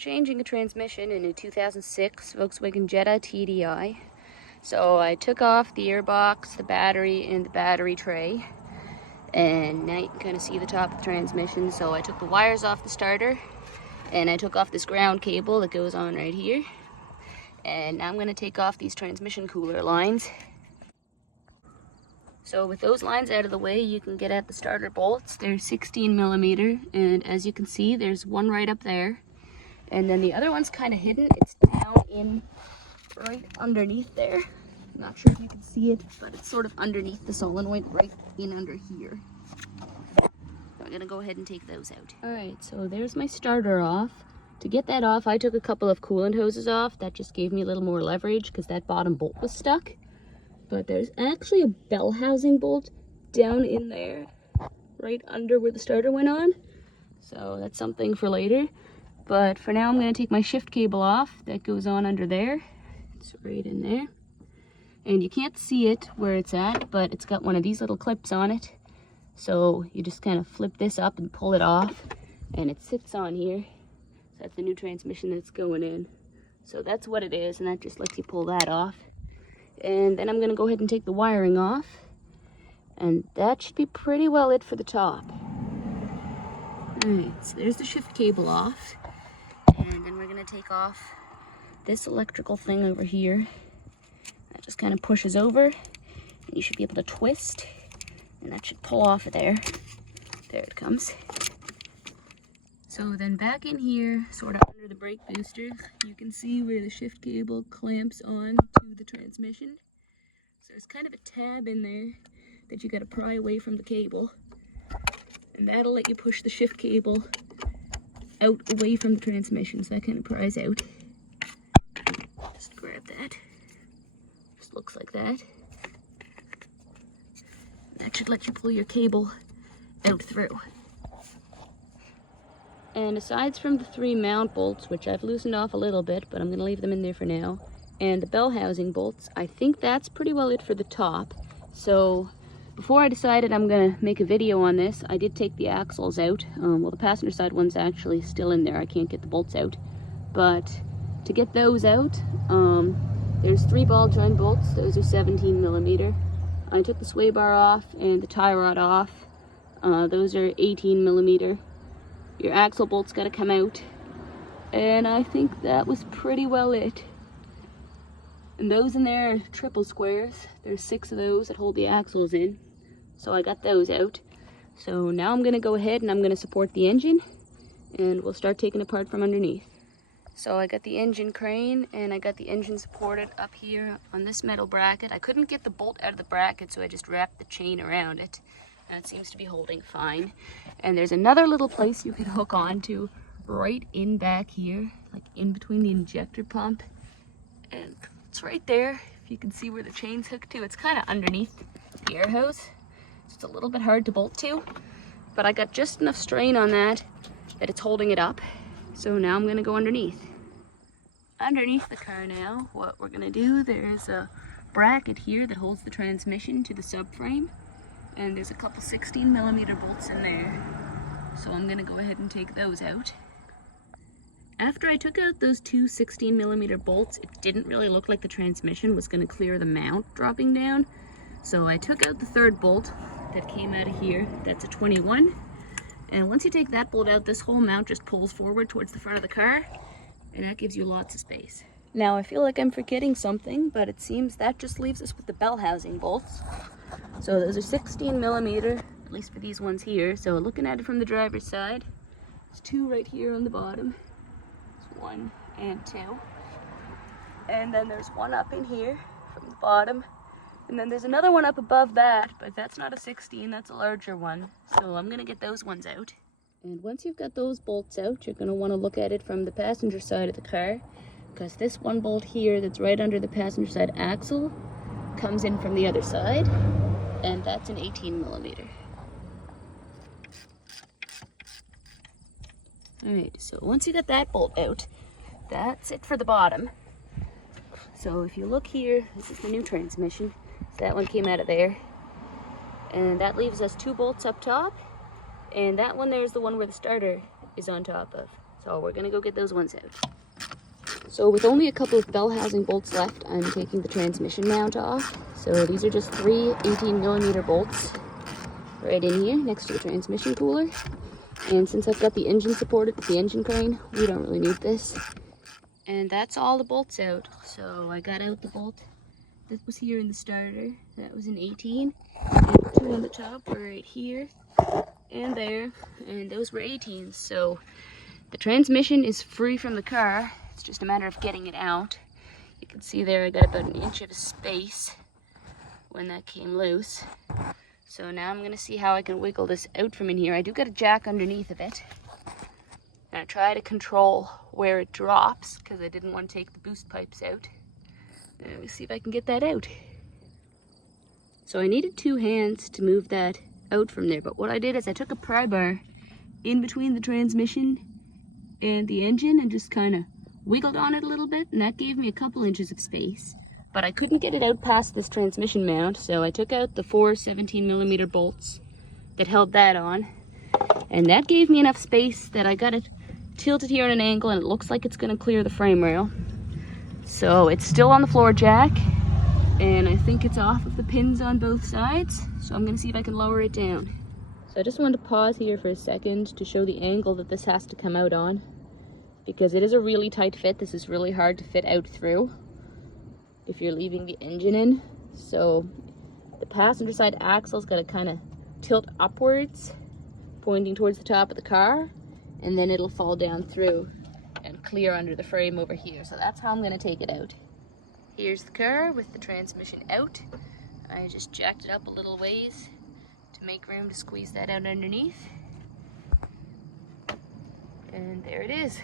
changing a transmission in a 2006 Volkswagen Jetta TDI. So I took off the airbox, the battery, and the battery tray. And now you can kind of see the top of the transmission. So I took the wires off the starter, and I took off this ground cable that goes on right here. And now I'm going to take off these transmission cooler lines. So with those lines out of the way, you can get at the starter bolts. They're 16mm, and as you can see, there's one right up there. And then the other one's kind of hidden. It's down in right underneath there. I'm not sure if you can see it, but it's sort of underneath the solenoid, right in under here. So I'm gonna go ahead and take those out. All right, so there's my starter off. To get that off, I took a couple of coolant hoses off. That just gave me a little more leverage because that bottom bolt was stuck. But there's actually a bell housing bolt down in there, right under where the starter went on. So that's something for later. But for now, I'm going to take my shift cable off. That goes on under there. It's right in there. And you can't see it where it's at, but it's got one of these little clips on it. So you just kind of flip this up and pull it off, and it sits on here. So that's the new transmission that's going in. So that's what it is, and that just lets you pull that off. And then I'm going to go ahead and take the wiring off. And that should be pretty well it for the top. Alright, so there's the shift cable off. And then we're going to take off this electrical thing over here. That just kind of pushes over. And you should be able to twist. And that should pull off of there. There it comes. So then back in here, sort of under the brake booster, you can see where the shift cable clamps on to the transmission. So there's kind of a tab in there that you got to pry away from the cable. And that'll let you push the shift cable out away from the transmission. So that kind of pries out. Just grab that. Just looks like that. That should let you pull your cable out through. And aside from the 3 mount bolts, which I've loosened off a little bit, but I'm going to leave them in there for now, and the bell housing bolts, I think that's pretty well it for the top. So before I decided I'm going to make a video on this, I did take the axles out. Well, the passenger side one's actually still in there. I can't get the bolts out. But to get those out, there's 3 ball joint bolts. Those are 17mm. I took the sway bar off and the tie rod off. Those are 18mm. Your axle bolt's got to come out, and I think that was pretty well it. And those in there are triple squares. There's 6 of those that hold the axles in, so I got those out. So now I'm going to go ahead and I'm going to support the engine, and we'll start taking it apart from underneath. So I got the engine crane, and I got the engine supported up here on this metal bracket. I couldn't get the bolt out of the bracket, so I just wrapped the chain around it. And it seems to be holding fine. And there's another little place you can hook onto right in back here, like in between the injector pump. And it's right there. If you can see where the chain's hooked to, it's kind of underneath the air hose. So it's a little bit hard to bolt to, but I got just enough strain on that it's holding it up. So now I'm gonna go underneath. Underneath the car now, what we're gonna do, there's a bracket here that holds the transmission to the subframe. And there's a couple 16mm bolts in there. So I'm gonna go ahead and take those out. After I took out those 2 16mm bolts, it didn't really look like the transmission was gonna clear the mount dropping down. So I took out the 3rd bolt that came out of here. That's a 21. And once you take that bolt out, this whole mount just pulls forward towards the front of the car. And that gives you lots of space. Now I feel like I'm forgetting something, but it seems that just leaves us with the bell housing bolts. So those are 16mm, at least for these ones here. So looking at it from the driver's side, there's 2 right here on the bottom. There's 1 and 2. And then there's 1 up in here from the bottom. And then there's another one up above that, but that's not a 16, that's a larger one. So I'm gonna get those ones out. And once you've got those bolts out, you're gonna wanna look at it from the passenger side of the car, because this 1 bolt here that's right under the passenger side axle comes in from the other side, and that's an 18mm. Alright, so once you got that bolt out, that's it for the bottom. So if you look here, this is the new transmission. So that one came out of there. And that leaves us 2 bolts up top, and that one there is the one where the starter is on top of. So we're gonna go get those ones out. So with only a couple of bell housing bolts left, I'm taking the transmission mount off. So these are just 3 18mm bolts right in here next to the transmission cooler. And since I've got the engine supported with the engine crane, we don't really need this. And that's all the bolts out. So I got out the bolt that was here in the starter. That was an 18. And the 2 on the top were right here and there. And those were 18s. So the transmission is free from the car. It's just a matter of getting it out. You can see there I got about an inch of space when that came loose. So now I'm gonna see how I can wiggle this out from in here. I do got a jack underneath of it. And I try to control where it drops because I didn't want to take the boost pipes out. Let me see if I can get that out. So I needed 2 hands to move that out from there, but what I did is I took a pry bar in between the transmission and the engine and just kind of wiggled on it a little bit, and that gave me a couple inches of space. But I couldn't get it out past this transmission mount, so I took out the 4 17mm bolts that held that on, and that gave me enough space that I got it tilted here at an angle, and it looks like it's going to clear the frame rail. So it's still on the floor jack, and I think it's off of the pins on both sides, so I'm going to see if I can lower it down. So I just wanted to pause here for a second to show the angle that this has to come out on, because it is a really tight fit. This is really hard to fit out through if you're leaving the engine in. So the passenger side axle's got to kind of tilt upwards, pointing towards the top of the car, and then it'll fall down through and clear under the frame over here. So that's how I'm going to take it out. Here's the car with the transmission out. I just jacked it up a little ways to make room to squeeze that out underneath. And there it is.